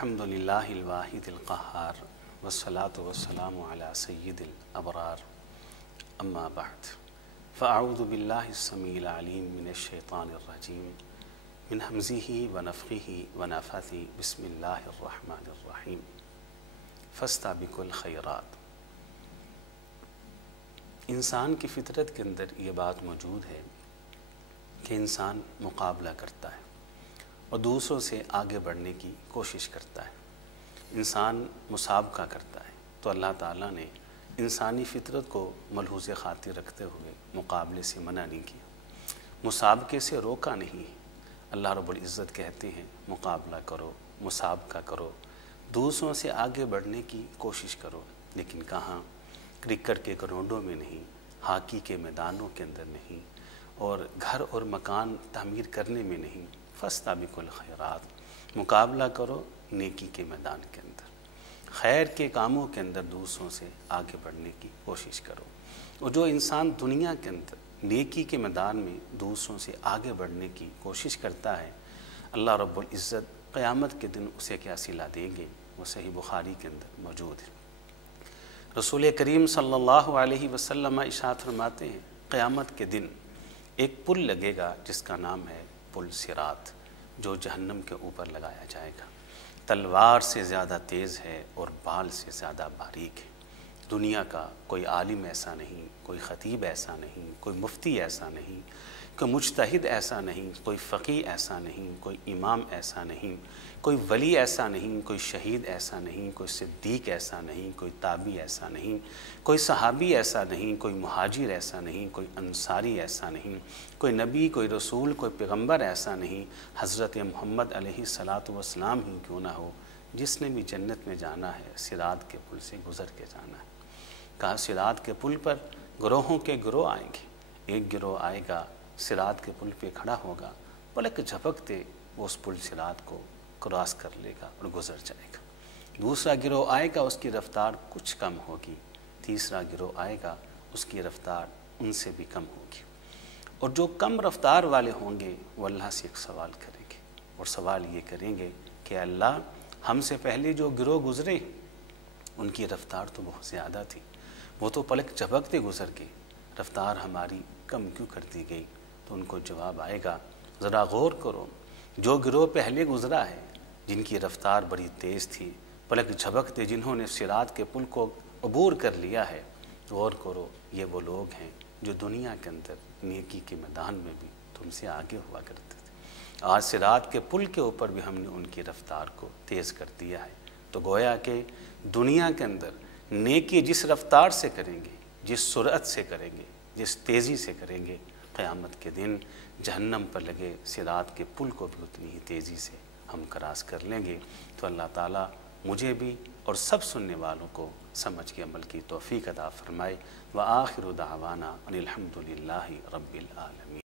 الحمدللہ الواحد القہار والصلاة والسلام علی سید الابرار اما بعد فاعوذ باللہ السمیع العلیم من الشیطان الرجیم من حمزہ ونفخہ ونفثہ بسم اللہ الرحمن الرحیم فاستبقوا الخیرات۔ انسان کی فطرت کے اندر یہ بات موجود ہے کہ انسان مقابلہ کرتا ہے اور دوسروں سے آگے بڑھنے کی کوشش کرتا ہے، انسان مسابقہ کرتا ہے۔ تو اللہ تعالیٰ نے انسانی فطرت کو ملحوظ خاطر رکھتے ہوئے مقابلے سے منع نہیں کیا، مسابقے سے روکا نہیں۔ اللہ رب العزت کہتے ہیں مقابلہ کرو، مسابقہ کرو، دوسروں سے آگے بڑھنے کی کوشش کرو، لیکن کہاں؟ کرکٹ کے گراؤنڈوں میں نہیں، ہاکی کے میدانوں کے اندر نہیں، اور گھر اور مکان تعمیر کرنے میں نہیں۔ فاستبقوا الخیرات، مقابلہ کرو نیکی کے میدان کے اندر، خیر کے کاموں کے اندر دوسروں سے آگے بڑھنے کی کوشش کرو۔ اور جو انسان دنیا کے اندر نیکی کے میدان میں دوسروں سے آگے بڑھنے کی کوشش کرتا ہے، اللہ رب العزت قیامت کے دن اسے کیا صلہ دیں گے، وہ صحیح بخاری کے اندر موجود ہے۔ رسول کریم صلی اللہ علیہ وسلم ارشاد فرماتے ہیں قیامت کے دن ایک پل لگے گا جس کا نام ہے پل صراط، جو جہنم کے اوپر لگایا جائے گا۔ تلوار سے زیادہ تیز ہے اور بال سے زیادہ باریک ہے۔ دنیا کا کوئی عالم ایسا نہیں، کوئی خطیب ایسا نہیں، کوئی مفتی ایسا نہیں، کوئی مجتہد ایسا نہیں، کوئی فقیہ ایسا نہیں، کوئی امام ایسا نہیں، کوئی ولی ایسا نہیں، کوئی شہید ایسا نہیں، کوئی صدیق ایسا نہیں، کوئی تابعی ایسا نہیں، کوئی صحابی ایسا نہیں، کوئی مہاجر ایسا نہیں، کوئی انصاری ایسا نہیں، کوئی نبی، کوئی رسول، کوئی پیغمبر ایسا نہیں، حضرت محمد علیہ الصلاۃ والسلام ہی کیوں نہ ہو، جس نے بھی جنت میں جانا ہے صراط کے پل سے گزر کے جانا ہے۔ کہا صراط کے پل پر گروہوں کے گروہ آئیں گے، ایک گروہ آئے گا صراط کے پل پہ کھڑا ہوگا، پلک جھپکتے وہ اس پل صراط کو کراس کر لے گا اور گزر جائے گا۔ دوسرا گروہ آئے گا، اس کی رفتار کچھ کم ہوگی۔ تیسرا گروہ آئے گا، اس کی رفتار ان سے بھی کم ہوگی۔ اور جو کم رفتار والے ہوں گے وہ اللہ سے ایک سوال کریں گے، اور سوال یہ کریں گے کہ اللہ ہم سے پہلے جو گروہ گزرے ان کی رفتار تو بہت زیادہ تھی، وہ تو پلک جھپکتے گزر گئے، رفتار ہماری کم کیوں کر دی گئی؟ تو ان کو جواب آئے گا ذرا غور کرو، جو گروہ پہلے گزرا ہے جن کی رفتار بڑی تیز تھی، پلک جھپکتے جنہوں نے صراط کے پل کو عبور کر لیا ہے، غور کرو یہ وہ لوگ ہیں جو دنیا کے اندر نیکی کے میدان میں بھی تم سے آگے ہوا کرتے تھے۔ آج صراط کے پل کے اوپر بھی ہم نے ان کی رفتار کو تیز کر دیا ہے۔ تو گویا کہ دنیا کے اندر نیکی جس رفتار سے کریں گے، جس سرعت سے کریں گے، جس تیزی سے کریں گے، قیامت کے دن جہنم پر لگے صراط کے پل کو بھی اتنی ہی تیزی سے ہم کراس کر لیں گے۔ تو اللہ تعالیٰ مجھے بھی اور سب سننے والوں کو سمجھ کے عمل کی توفیق عطا فرمائے۔ وآخر دعوانا ان الحمد للہ رب العالمین۔